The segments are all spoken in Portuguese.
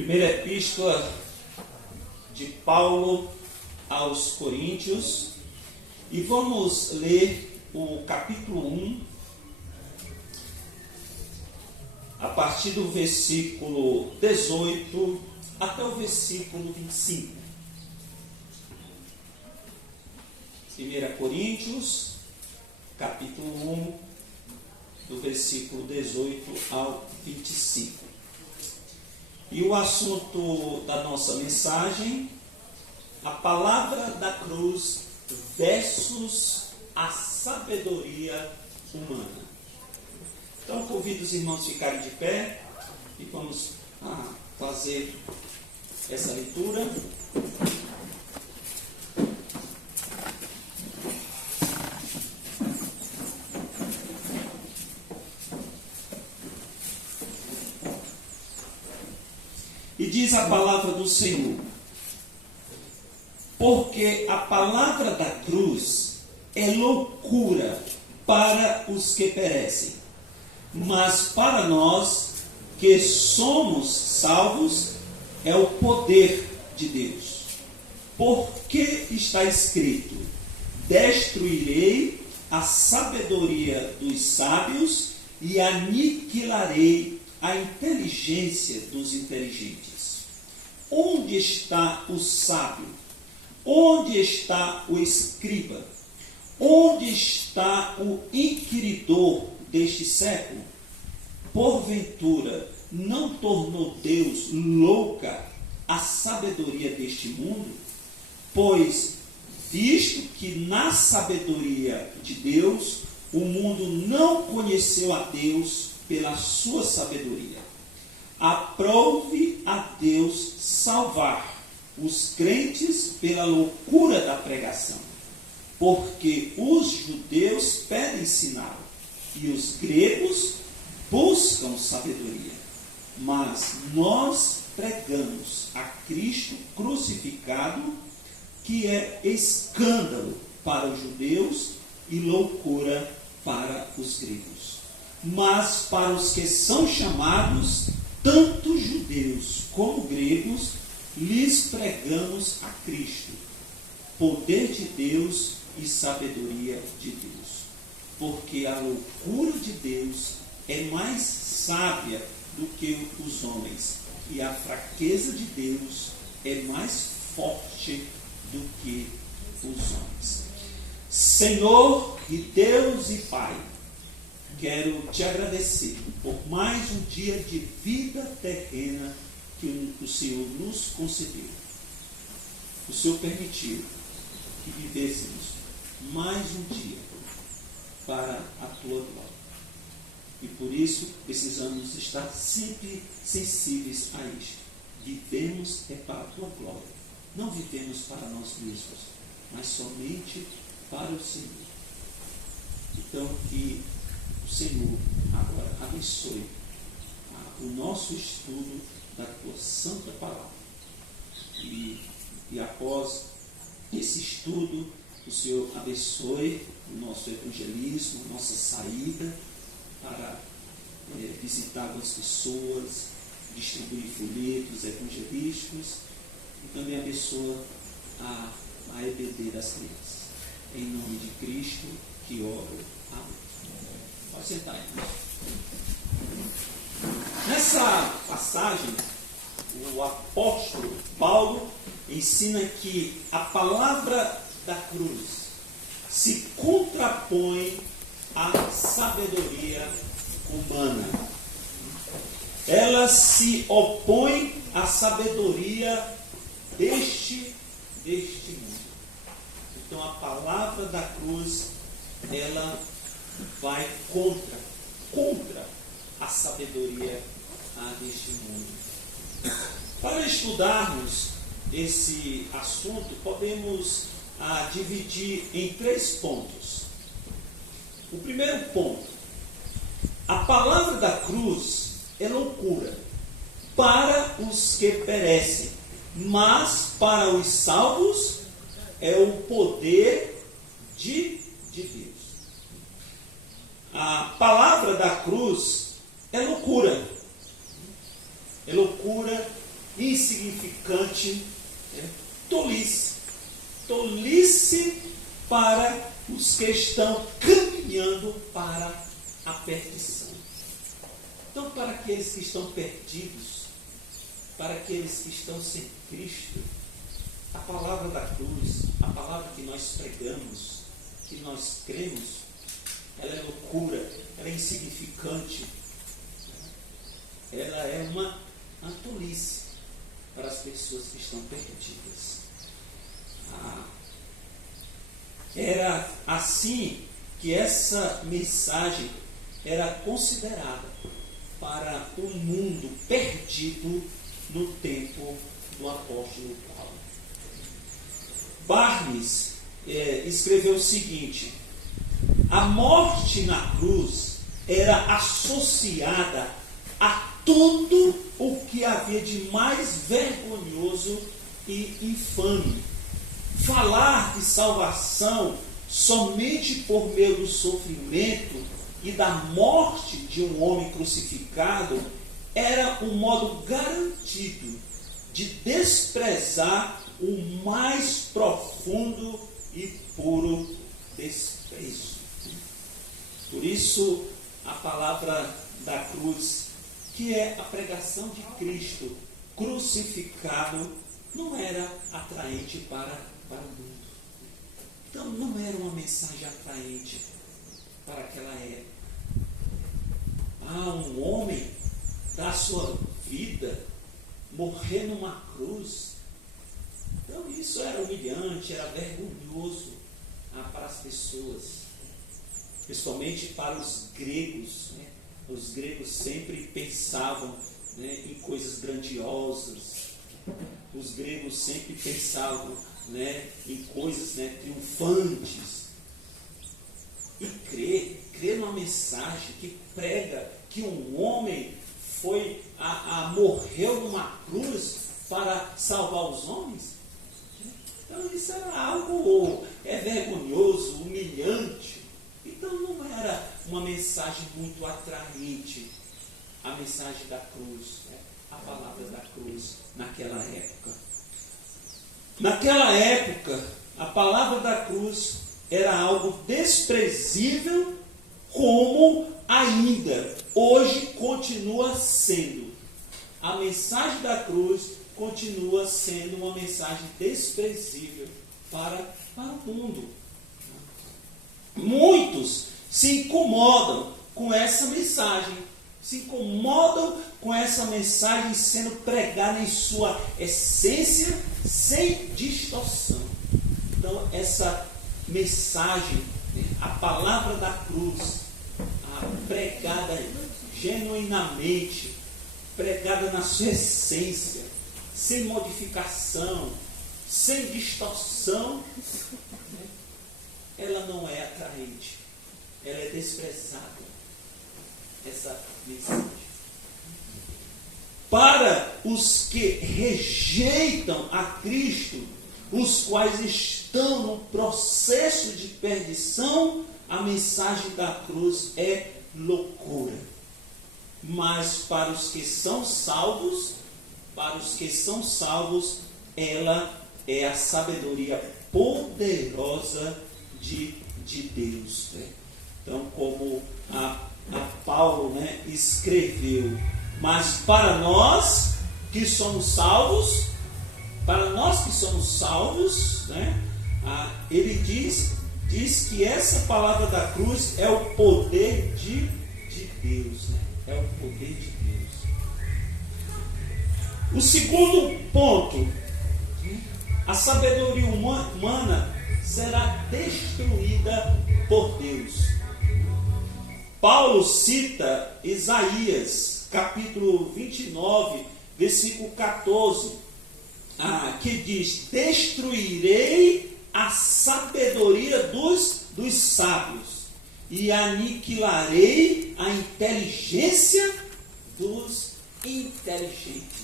Primeira epístola de Paulo aos Coríntios, e vamos ler o capítulo 1, a partir do versículo 18 até o versículo 25. 1 Coríntios, capítulo 1, do versículo 18 ao 25. E o assunto da nossa mensagem, a palavra da cruz versus a sabedoria humana. Então, convido os irmãos a ficarem de pé e vamos fazer essa leitura. E diz a palavra do Senhor: porque a palavra da cruz é loucura para os que perecem, mas para nós que somos salvos é o poder de Deus. Porque está escrito: destruirei a sabedoria dos sábios e aniquilarei a inteligência dos inteligentes. Onde está o sábio? Onde está o escriba? Onde está o inquiridor deste século? Porventura, não tornou Deus louca a sabedoria deste mundo? Pois, visto que na sabedoria de Deus, o mundo não conheceu a Deus pela sua sabedoria, aprove a Deus salvar os crentes pela loucura da pregação, porque os judeus pedem sinal e os gregos buscam sabedoria, mas nós pregamos a Cristo crucificado, que é escândalo para os judeus e loucura para os gregos. Mas para os que são chamados, tanto judeus como gregos, lhes pregamos a Cristo, poder de Deus e sabedoria de Deus. Porque a loucura de Deus é mais sábia do que os homens, e a fraqueza de Deus é mais forte do que os homens. Senhor e Deus e Pai, quero te agradecer por mais um dia de vida terrena que o Senhor nos concedeu. O Senhor permitiu que vivêssemos mais um dia para a tua glória. E por isso precisamos estar sempre sensíveis a isto. Vivemos para a tua glória. Não vivemos para nós mesmos, mas somente para o Senhor. Então, que o Senhor agora abençoe o nosso estudo da tua santa palavra. E após esse estudo, o Senhor abençoe o nosso evangelismo, nossa saída para visitar as pessoas, distribuir folhetos evangelísticos, e também abençoa a EBD das crianças. Em nome de Cristo que oro. Amém. Pode sentar aí. Nessa passagem, o apóstolo Paulo ensina que a palavra da cruz se contrapõe à sabedoria humana. Ela se opõe à sabedoria deste mundo. Então a palavra da cruz, ela vai contra a sabedoria deste mundo. Para estudarmos esse assunto, podemos dividir em 3 pontos. O primeiro ponto: a palavra da cruz é loucura para os que perecem, mas para os salvos é o poder de Deus. A palavra da cruz é loucura. É loucura insignificante, tolice. Tolice para os que estão caminhando para a perdição. Então, para aqueles que estão perdidos, para aqueles que estão sem Cristo, a palavra da cruz, a palavra que nós pregamos, que nós cremos, ela é loucura, ela é insignificante, ela é uma tolice para as pessoas que estão perdidas. Era assim que essa mensagem era considerada para o mundo perdido no tempo do apóstolo Paulo. Barnes escreveu o seguinte: a morte na cruz era associada a tudo o que havia de mais vergonhoso e infame. Falar de salvação somente por meio do sofrimento e da morte de um homem crucificado era um modo garantido de desprezar o mais profundo e puro desprezo. Por isso, a palavra da cruz, que é a pregação de Cristo crucificado, não era atraente para o mundo. Então, não era uma mensagem atraente para aquela época. Um homem dar sua vida, morrer numa cruz. Então, isso era humilhante, era vergonhoso para as pessoas, principalmente para os gregos. Os gregos sempre pensavam em coisas grandiosas. Os gregos sempre pensavam em coisas triunfantes. E crer numa mensagem que prega que um homem morreu numa cruz para salvar os homens. Então isso era algo vergonhoso, humilhante. Então não era uma mensagem muito atraente, a mensagem da cruz, a palavra da cruz naquela época. Naquela época, a palavra da cruz era algo desprezível, como ainda hoje continua sendo. A mensagem da cruz continua sendo uma mensagem desprezível para o mundo. Muitos se incomodam com essa mensagem, se incomodam com essa mensagem sendo pregada em sua essência, sem distorção. Então, essa mensagem, a palavra da cruz, pregada genuinamente, pregada na sua essência, sem modificação, sem distorção, ela não é atraente, ela é desprezada, essa mensagem. Para os que rejeitam a Cristo, os quais estão no processo de perdição, a mensagem da cruz é loucura. Mas para os que são salvos, ela é a sabedoria poderosa de Deus. Então, como a Paulo escreveu, mas para nós que somos salvos, ele diz que essa palavra da cruz é o poder de Deus. É o poder de Deus. O segundo ponto, a sabedoria humana será destruída por Deus. Paulo cita Isaías, capítulo 29, versículo 14, que diz: destruirei a sabedoria dos sábios e aniquilarei a inteligência dos inteligentes.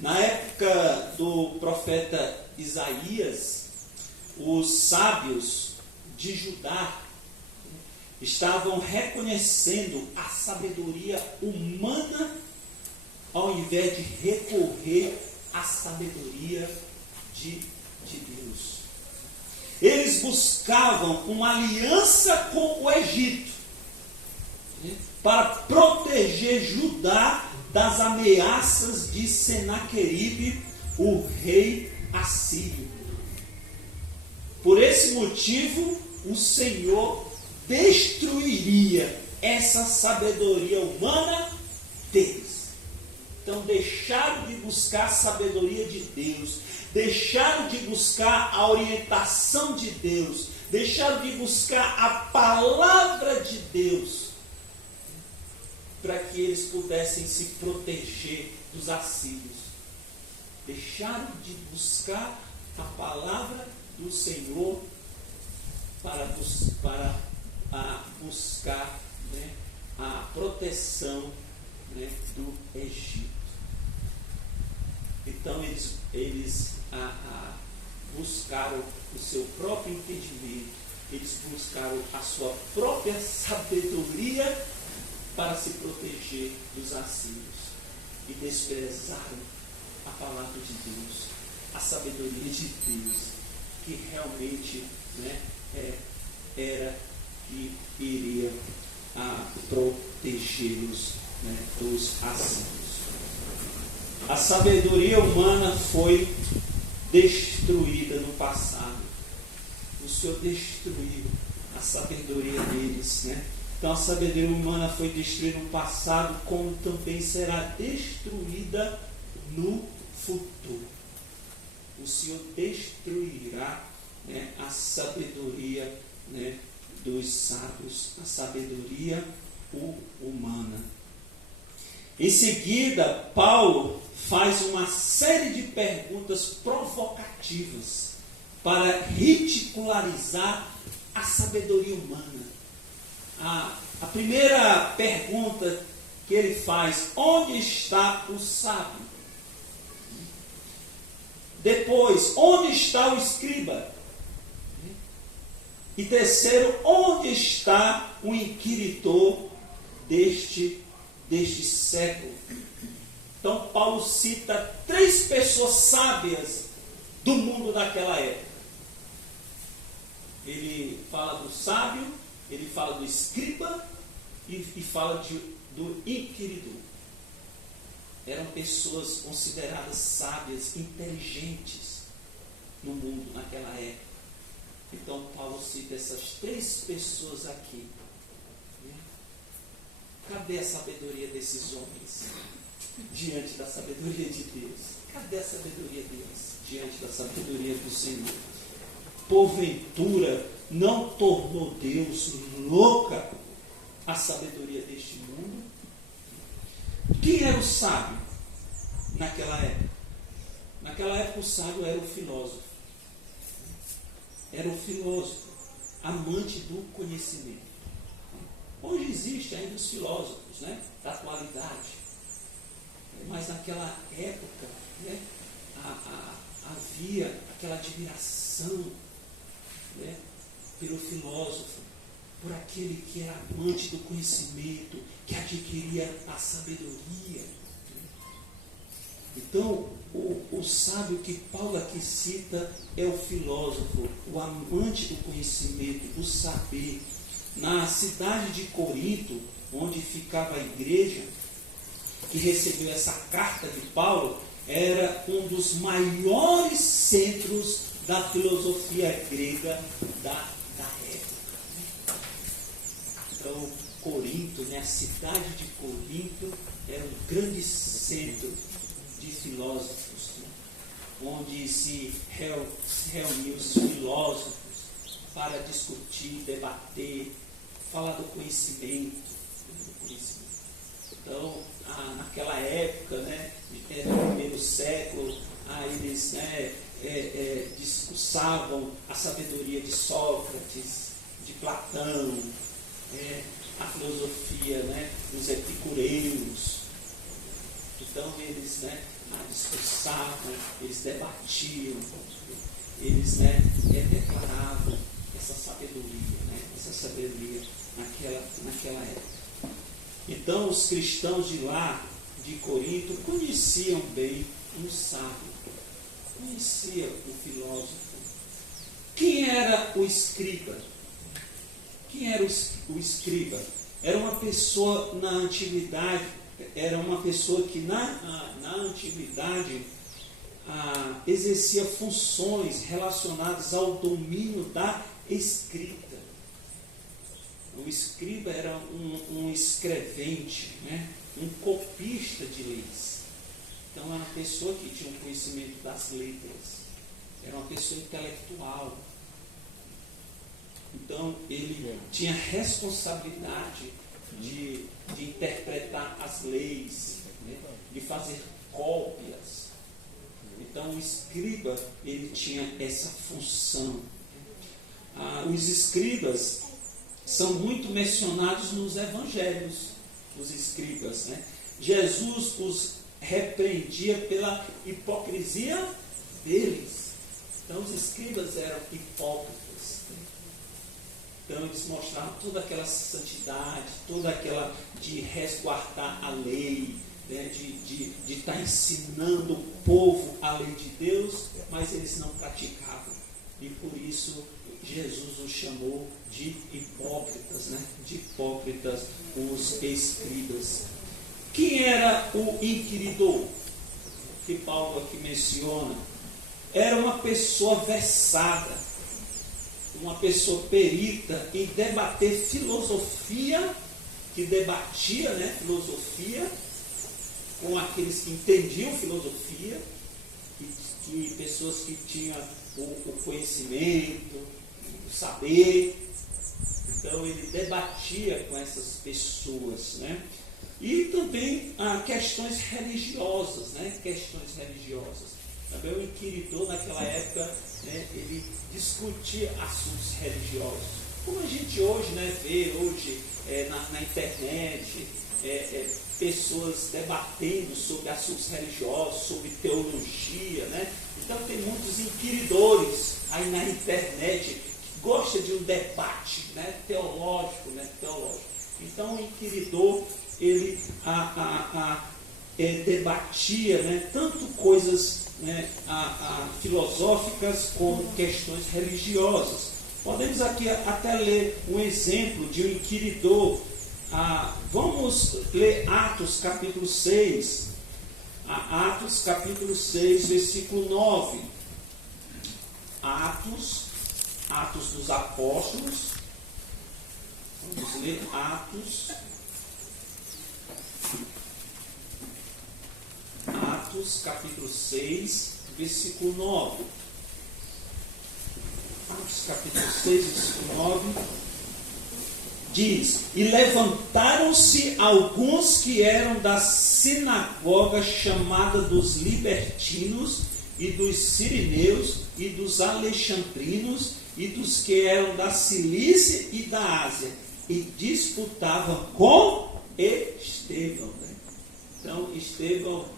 Na época do profeta Isaías, os sábios de Judá estavam reconhecendo a sabedoria humana ao invés de recorrer à sabedoria de Deus. Eles buscavam uma aliança com o Egito, para proteger Judá das ameaças de Senaqueribe, o rei assírio. Por esse motivo, o Senhor destruiria essa sabedoria humana deles. Então deixaram de buscar a sabedoria de Deus, deixaram de buscar a orientação de Deus, deixaram de buscar a palavra de Deus, para que eles pudessem se proteger dos assírios. Deixaram de buscar a palavra do Senhor para buscar, né, a proteção, né, do Egito. Então eles buscaram o seu próprio entendimento, eles buscaram a sua própria sabedoria para se proteger dos assírios e desprezaram a palavra de Deus, a sabedoria de Deus, que realmente, né, era que iria protegê-los, né, dos assírios. A sabedoria humana foi destruída no passado. O Senhor destruiu a sabedoria deles, né? Então a sabedoria humana foi destruída no passado, como também será destruída no futuro. O Senhor destruirá, né, a sabedoria, né, dos sábios, a sabedoria humana. Em seguida, Paulo faz uma série de perguntas provocativas para ridicularizar a sabedoria humana. A primeira pergunta que ele faz: onde está o sábio? Depois, onde está o escriba? E terceiro, onde está o inquiridor deste século? Então Paulo cita 3 pessoas sábias do mundo daquela época. Ele fala do sábio, ele fala do escriba e fala do inquiridor. Eram pessoas consideradas sábias, inteligentes no mundo naquela época. Então Paulo cita essas 3 pessoas aqui. Cadê a sabedoria desses homens diante da sabedoria de Deus? Cadê a sabedoria deles diante da sabedoria do Senhor? Porventura não tornou Deus louca a sabedoria deste mundo? Quem era o sábio naquela época? Naquela época o sábio era o filósofo. Era o filósofo, amante do conhecimento. Hoje existe ainda os filósofos, né, da atualidade. Mas naquela época, né, havia aquela admiração, né, pelo filósofo, por aquele que era amante do conhecimento, que adquiria a sabedoria. Então, o sábio que Paulo aqui cita é o filósofo, o amante do conhecimento, do saber. Na cidade de Corinto, onde ficava a igreja, que recebeu essa carta de Paulo, era um dos maiores centros da filosofia grega da época. Então, Corinto, né, a cidade de Corinto, era um grande centro de filósofos, né, onde se reuniam os filósofos para discutir, debater, falar do conhecimento. Então, naquela época, né, no primeiro século, eles, né, discursavam a sabedoria de Sócrates, de Platão, a filosofia, né, dos epicureus. Então eles, né, discursavam, eles debatiam, eles, né, declaravam essa sabedoria naquela época. Então os cristãos de lá de Corinto conheciam bem um sábio, conhecia o filósofo. Quem era o escriba? Quem era o escriba? Era uma pessoa na antiguidade, era uma pessoa que na antiguidade exercia funções relacionadas ao domínio da escrita. O escriba era um escrevente, né? Um copista de leis. Então era uma pessoa que tinha um conhecimento das letras, era uma pessoa intelectual. Então ele tinha responsabilidade de interpretar as leis, né? De fazer cópias. Então o escriba, ele tinha essa função. Os escribas são muito mencionados nos evangelhos, os escribas, né? Jesus os repreendia pela hipocrisia deles. Então os escribas eram hipócritas. Então eles mostravam toda aquela santidade, toda aquela de resguardar a lei, né? de estar ensinando o povo a lei de Deus, mas eles não praticavam. E por isso Jesus os chamou de hipócritas, né? De hipócritas, os escribas. Quem era o inquiridor? Que Paulo aqui menciona. Era uma pessoa versada, uma pessoa perita em debater filosofia, que debatia, né, filosofia com aqueles que entendiam filosofia, e pessoas que tinham o conhecimento, o saber. Então ele debatia com essas pessoas, né? E também questões religiosas, né? Questões religiosas. Também o inquiridor naquela época, né, ele discutia assuntos religiosos. Como a gente hoje, né, vê hoje na internet, pessoas debatendo sobre assuntos religiosos, sobre teologia, né? Então tem muitos inquiridores aí na internet que gostam de um debate, né, teológico, né, teológico. Então o inquiridor, ele debatia, né, tanto coisas, né, filosóficas como questões religiosas. Podemos aqui até ler um exemplo de um inquiridor. Vamos ler Atos capítulo 6. Atos capítulo 6, versículo 9. Atos dos Apóstolos. Vamos ler Atos capítulo 6, versículo 9. Atos capítulo 6, versículo 9. Diz: e levantaram-se alguns que eram da sinagoga chamada dos libertinos, e dos sirineus, e dos alexandrinos, e dos que eram da Cilícia e da Ásia, e disputavam com Estevão. Né? Então Estevão,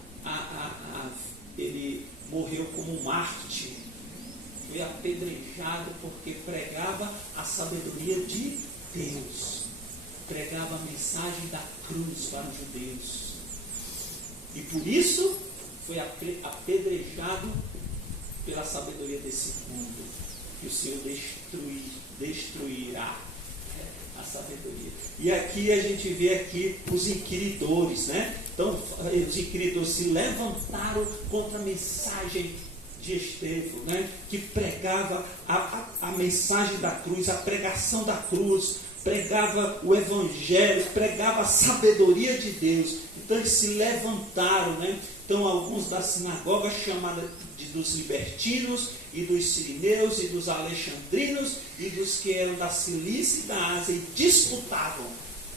ele morreu como mártir, foi apedrejado porque pregava a sabedoria de Deus, pregava a mensagem da cruz para os judeus, e por isso foi apedrejado pela sabedoria desse mundo, que o Senhor destruirá a sabedoria. E aqui a gente vê aqui os inquiridores, né? Então os inquiridores se levantaram contra a mensagem de Estevão, né? Que pregava a mensagem da cruz, a pregação da cruz, pregava o evangelho, pregava a sabedoria de Deus. Então eles se levantaram, né? Então alguns da sinagoga chamada dos libertinos, e dos sirineus, e dos alexandrinos, e dos que eram da Cilícia e da Ásia, e disputavam,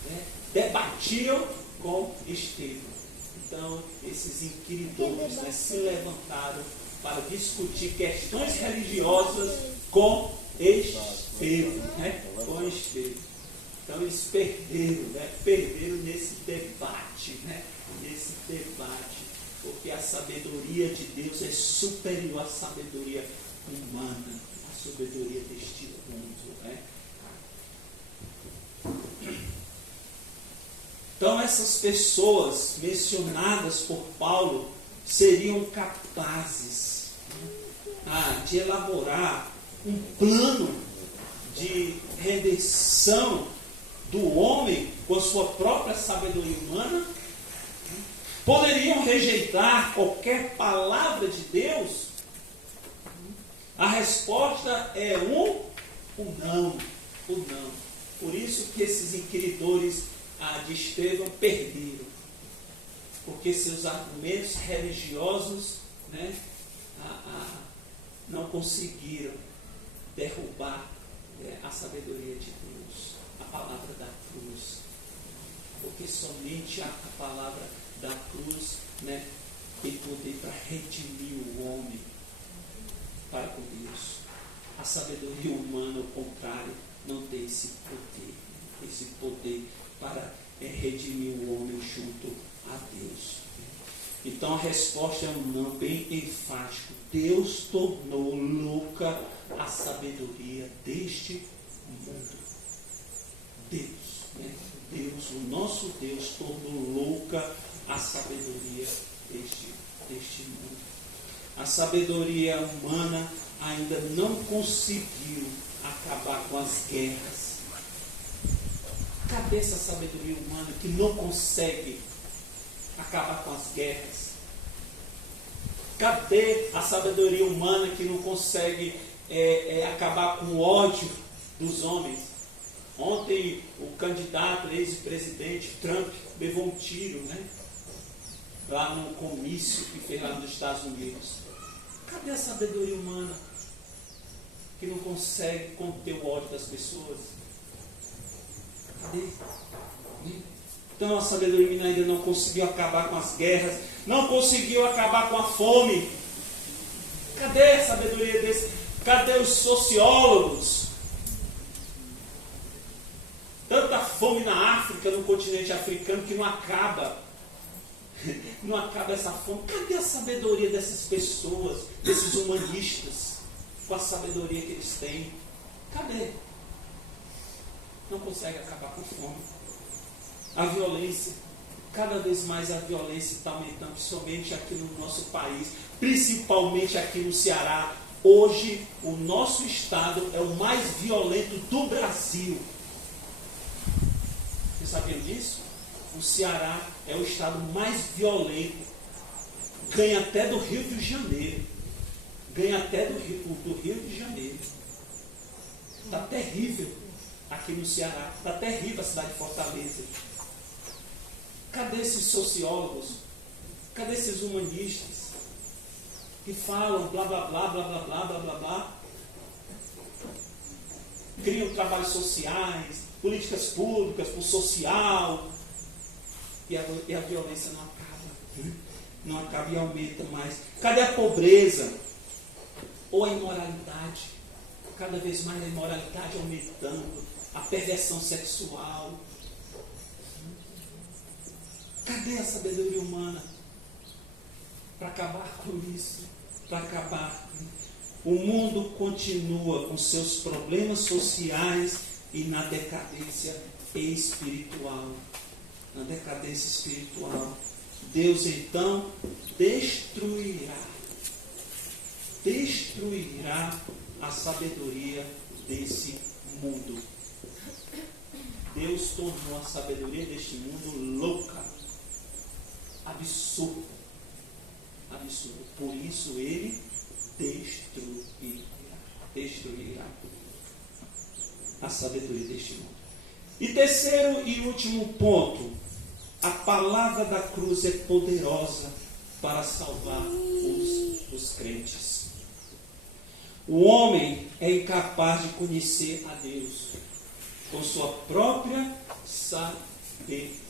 né? Debatiam com Estevão. Então esses inquiridores, né, se levantaram para discutir questões religiosas com Estevão, né? Com Estevão. Então eles perderam, né? Perderam nesse debate, né? Nesse debate, porque a sabedoria de Deus é superior à sabedoria humana, à sabedoria deste mundo, né? Então essas pessoas mencionadas por Paulo seriam capazes de elaborar um plano de redenção do homem com a sua própria sabedoria humana. Poderiam rejeitar qualquer palavra de Deus? A resposta é o não. Por isso que esses inquiridores de Estevão perderam. Porque seus argumentos religiosos, não conseguiram derrubar a sabedoria de Deus, a palavra da cruz. Porque somente a palavra da cruz tem poder para redimir o homem para com Deus. A sabedoria humana, ao contrário, não tem esse poder para redimir o homem junto a Deus. Então a resposta é um não bem enfático. Deus tornou louca a sabedoria deste mundo. Deus, o nosso Deus, tornou louca a sabedoria deste mundo. A sabedoria humana ainda não conseguiu acabar com as guerras. Cadê essa sabedoria humana que não consegue acabar com as guerras? Cadê a sabedoria humana que não consegue acabar com o ódio dos homens? Ontem o candidato, ex-presidente Trump, levou um tiro, lá no comício que fez lá nos Estados Unidos. Cadê a sabedoria humana que não consegue conter o ódio das pessoas? Cadê? Então a sabedoria humana ainda não conseguiu acabar com as guerras, não conseguiu acabar com a fome. Cadê a sabedoria desse? Cadê os sociólogos? Tanta fome na África, no continente africano, que não acaba. Não acaba essa fome. Cadê a sabedoria dessas pessoas, desses humanistas, com a sabedoria que eles têm? Cadê? Não consegue acabar com fome. A violência, cada vez mais a violência está aumentando, principalmente aqui no nosso país, principalmente aqui no Ceará. Hoje, o nosso estado é o mais violento do Brasil. Vocês sabiam disso? O Ceará é o estado mais violento. Ganha até do Rio de Janeiro. Está terrível aqui no Ceará. Está terrível a cidade de Fortaleza. Cadê esses sociólogos? Cadê esses humanistas que falam blá blá blá blá blá blá blá blá blá? Criam trabalhos sociais, políticas públicas para o social, e a violência não acaba. Não acaba e aumenta mais. Cadê a pobreza? Ou a imoralidade? Cada vez mais a imoralidade aumentando, a perversão sexual. Cadê a sabedoria humana para acabar com isso? Para acabar. O mundo continua com seus problemas sociais e na decadência espiritual. Deus então destruirá a sabedoria desse mundo. Deus tornou a sabedoria deste mundo louca, absurda. Por isso ele destruirá a sabedoria deste mundo. E terceiro e último ponto, a palavra da cruz é poderosa para salvar os crentes. O homem é incapaz de conhecer a Deus com sua própria sabedoria.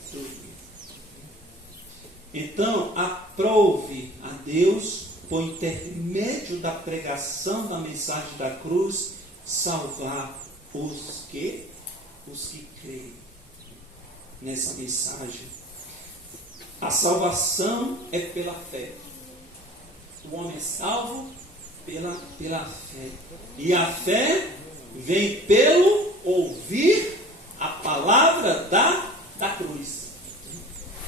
Então, aprove a Deus, por intermédio da pregação da mensagem da cruz, salvar os que creem nessa mensagem. A salvação é pela fé. O homem é salvo pela fé. E a fé vem pelo ouvir a palavra da cruz.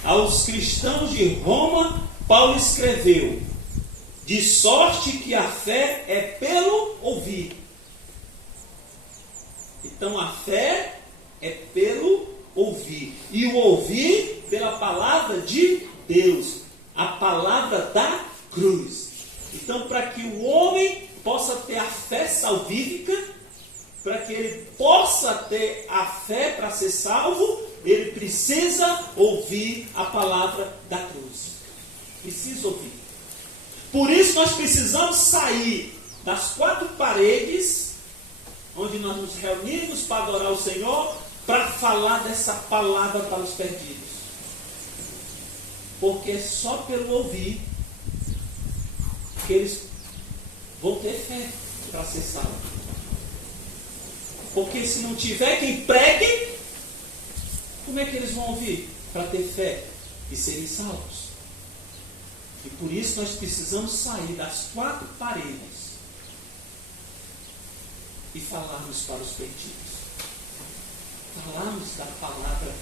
aos cristãos de Roma, Paulo escreveu: de sorte que a fé é pelo ouvir. Então a fé é pelo ouvir. E o ouvir pela palavra de Deus, a palavra da cruz. Então, para que o homem possa ter a fé salvífica, para que ele possa ter a fé para ser salvo, ele precisa ouvir a palavra da cruz. Precisa ouvir. Por isso nós precisamos sair das quatro paredes, onde nós nos reunimos para adorar o Senhor, para falar dessa palavra para os perdidos. Porque é só pelo ouvir que eles vão ter fé para ser salvos. Porque se não tiver quem pregue, como é que eles vão ouvir para ter fé e serem salvos? E por isso nós precisamos sair das quatro paredes e falarmos para os perdidos. Falarmos da palavra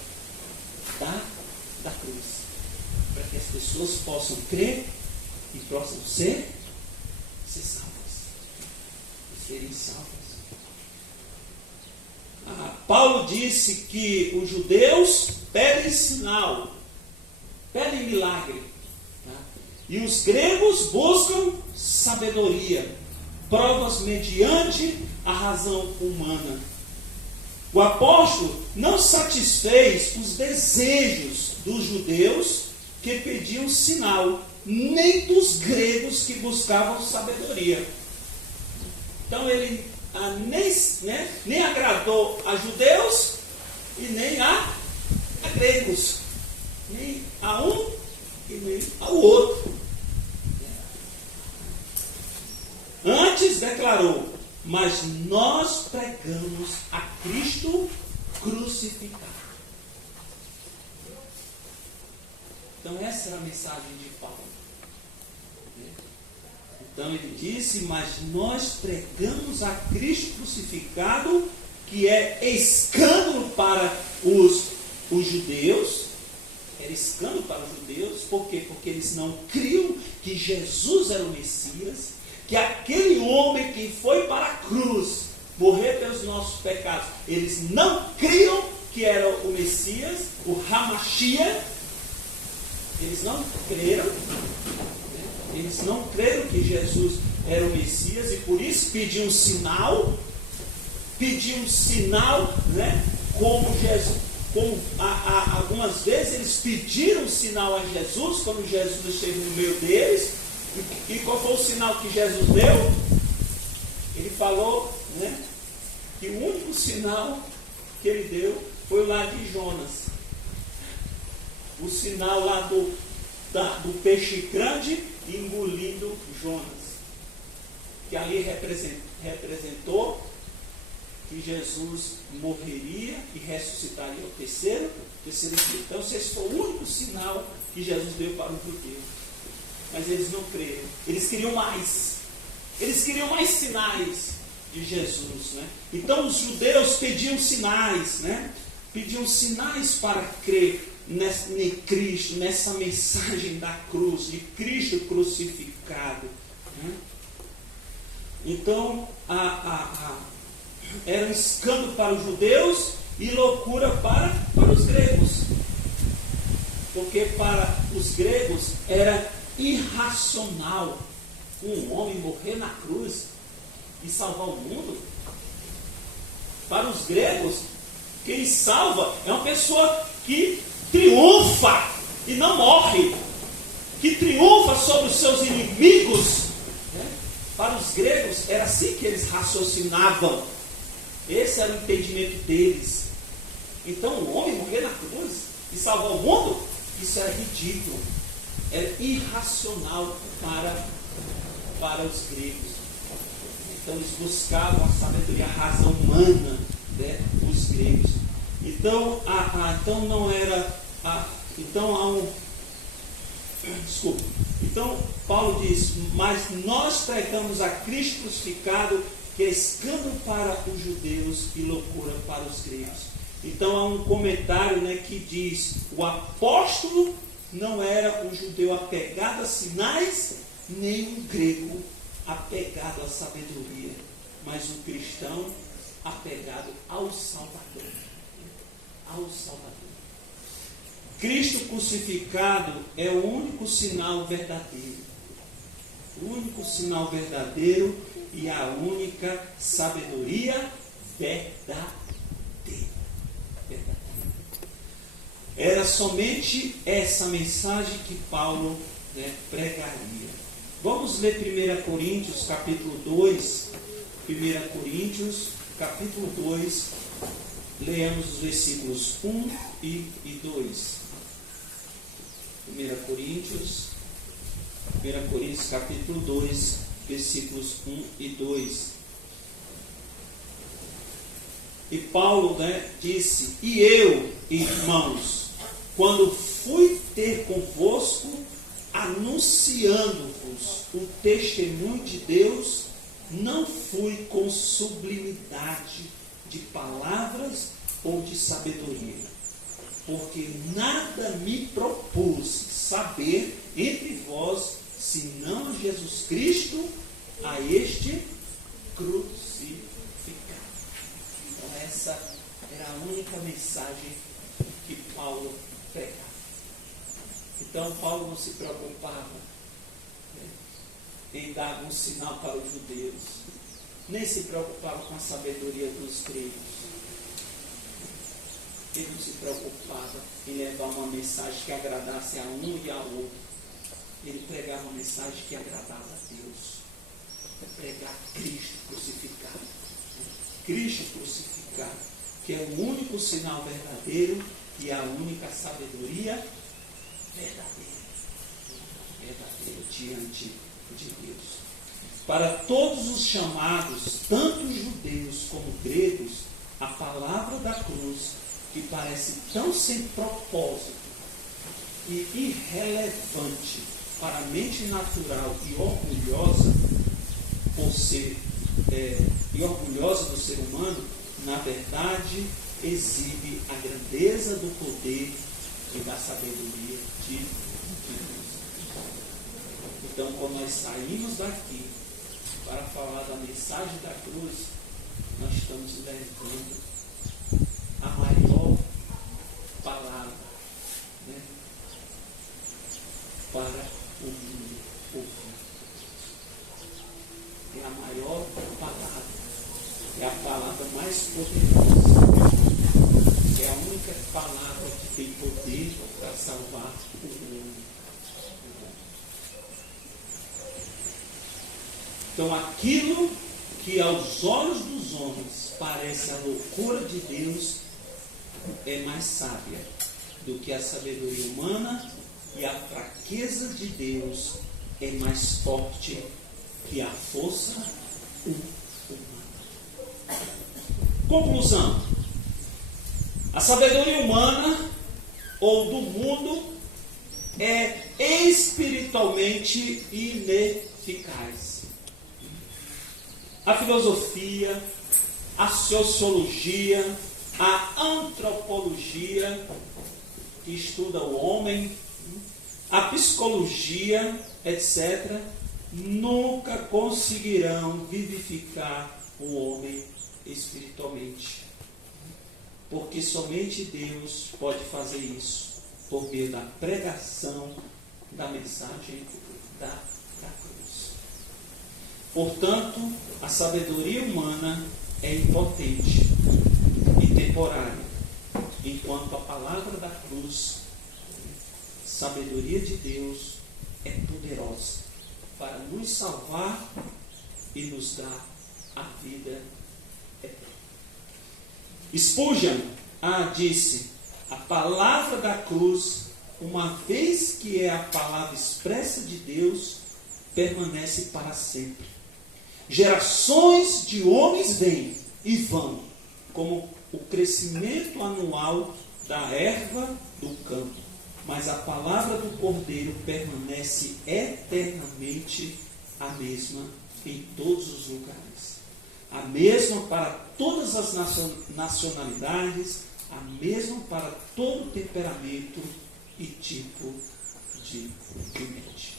da cruz, para que as pessoas possam crer e possam ser salvas e serem salvas. Paulo disse que os judeus pedem sinal, pedem milagre, tá? E os gregos buscam sabedoria, provas mediante a razão humana. O apóstolo não satisfez os desejos dos judeus que pediam sinal, nem dos gregos que buscavam sabedoria. Então ele nem agradou a judeus e nem a gregos, nem a um e nem ao outro. Antes declarou: mas nós pregamos a Cristo crucificado. Então essa era a mensagem de Paulo. Então ele disse: mas nós pregamos a Cristo crucificado, que é escândalo para os judeus. Era escândalo para os judeus. Por quê? Porque eles não criam que Jesus era o Messias, que aquele homem que foi para a cruz morrer pelos nossos pecados, eles não criam que era o Messias, o Hamashia. Eles não creram. Eles não creram que Jesus era o Messias, e por isso pediam um sinal, né? Algumas vezes eles pediram um sinal a Jesus, quando Jesus esteve no meio deles. E qual foi o sinal que Jesus deu? Ele falou, né, que o único sinal que ele deu foi lá de Jonas. O sinal lá do peixe grande engolindo Jonas. Que ali representou que Jesus morreria e ressuscitaria ao terceiro dia. Então, esse foi o único sinal que Jesus deu para os judeus. Mas eles não creram. Eles queriam mais. Eles queriam mais sinais de Jesus, né? Então os judeus pediam sinais, né? Pediam sinais para crer em Cristo, nessa mensagem da cruz, de Cristo crucificado, né? Então era um escândalo para os judeus e loucura para os gregos. Porque para os gregos era irracional um homem morrer na cruz e salvar o mundo. Para os gregos, quem salva é uma pessoa que triunfa e não morre, que triunfa sobre os seus inimigos, né? Para os gregos era assim que eles raciocinavam. Esse era o entendimento deles. Então o homem morrer na cruz e salvar o mundo, isso era ridículo. Era irracional para os gregos. Então eles buscavam a sabedoria, a razão humana, né, dos gregos. Então, então não era. Então Paulo diz: mas nós pregamos a Cristo crucificado, que é escândalo para os judeus e loucura para os gregos. Então há um comentário, né, que diz: o apóstolo não era um judeu apegado a sinais, nem um grego apegado à sabedoria, mas um cristão apegado ao Salvador. Ao Salvador. Cristo crucificado é o único sinal verdadeiro. O único sinal verdadeiro e a única sabedoria verdadeira. Era somente essa mensagem que Paulo, né, pregaria. Vamos ler 1 Coríntios, capítulo 2. 1 Coríntios, capítulo 2. Leamos os versículos 1 e 2. 1 Coríntios, capítulo 2, versículos 1 e 2. E Paulo, né, disse: e eu, irmãos, quando fui ter convosco, anunciando-vos o testemunho de Deus, não fui com sublimidade de palavras ou de sabedoria, porque nada me propus saber entre vós, senão Jesus Cristo, a este crucificado. Então essa era a única mensagem que Paulo pregava. Então Paulo não se preocupava, né, em dar algum sinal para os judeus, nem se preocupava com a sabedoria dos gregos. Ele não se preocupava em levar uma mensagem que agradasse a um e ao outro. Ele pregava uma mensagem que agradava a Deus. Pregar Cristo crucificado. Cristo crucificado, que é o único sinal verdadeiro e a única sabedoria verdadeira. Verdadeira diante de Deus. Para todos os chamados, tanto judeus como gregos, a palavra da cruz, que parece tão sem propósito e irrelevante para a mente natural e orgulhosa e orgulhosa do ser humano, na verdade exibe a grandeza do poder e da sabedoria de Deus. Então, quando nós saímos daqui para falar da mensagem da cruz, nós estamos levando a maior palavra, né, para o mundo ouvir. É a maior palavra, é a palavra mais poderosa, é a única palavra que tem poder para salvar o mundo. Então, aquilo que aos olhos dos homens parece a loucura de Deus é mais sábia do que a sabedoria humana, e a fraqueza de Deus é mais forte que a força humana. Conclusão: a sabedoria humana ou do mundo é espiritualmente ineficaz. A filosofia, a sociologia, a antropologia, que estuda o homem, a psicologia, etc., nunca conseguirão vivificar o homem espiritualmente. Porque somente Deus pode fazer isso por meio da pregação da mensagem da cruz. Portanto, a sabedoria humana é impotente e temporária, enquanto a palavra da cruz, sabedoria de Deus, é poderosa para nos salvar e nos dar a vida eterna. Spurgeon disse: a palavra da cruz, uma vez que é a palavra expressa de Deus, permanece para sempre. Gerações de homens vêm e vão, como o crescimento anual da erva do campo, mas a palavra do Cordeiro permanece eternamente a mesma em todos os lugares. A mesma para todas as nacionalidades, a mesma para todo temperamento e tipo de mente.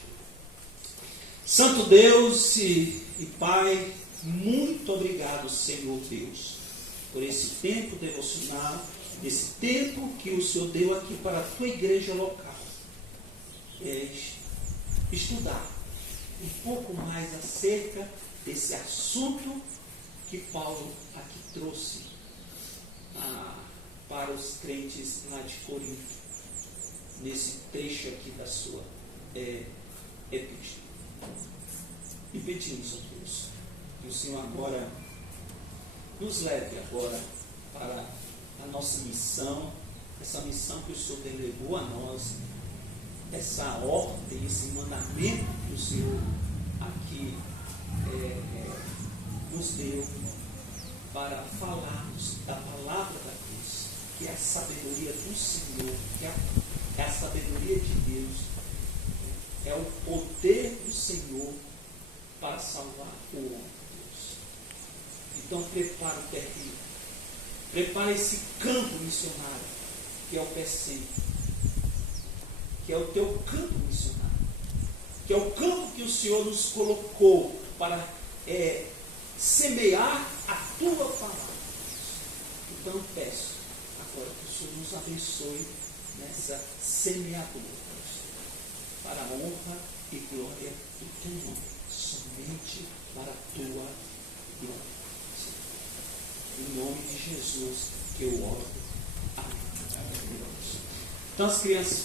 Santo Deus e Pai, muito obrigado, Senhor Deus, por esse tempo devocional, esse tempo que o Senhor deu aqui para a tua igreja local. Estudar um pouco mais acerca desse assunto que Paulo aqui trouxe para os crentes lá de Corinto, nesse trecho aqui da sua epístola. E pedimos a Deus que o Senhor agora nos leve agora para a nossa missão, essa missão que o Senhor delegou a nós, essa ordem, esse mandamento que o Senhor aqui nos deu para falarmos da palavra da cruz, que é a sabedoria do Senhor, que é a sabedoria de Deus, é o poder do Senhor para salvar o homem, Deus. Então prepara o terreno, prepara esse campo missionário, que é o PECEM, que é o teu campo missionário, que é o campo que o Senhor nos colocou para semear a tua palavra. Então peço agora que o Senhor nos abençoe nessa semeadura, para a honra e glória do teu nome, somente para a tua glória. Em nome de Jesus que eu oro. Amém. Então as crianças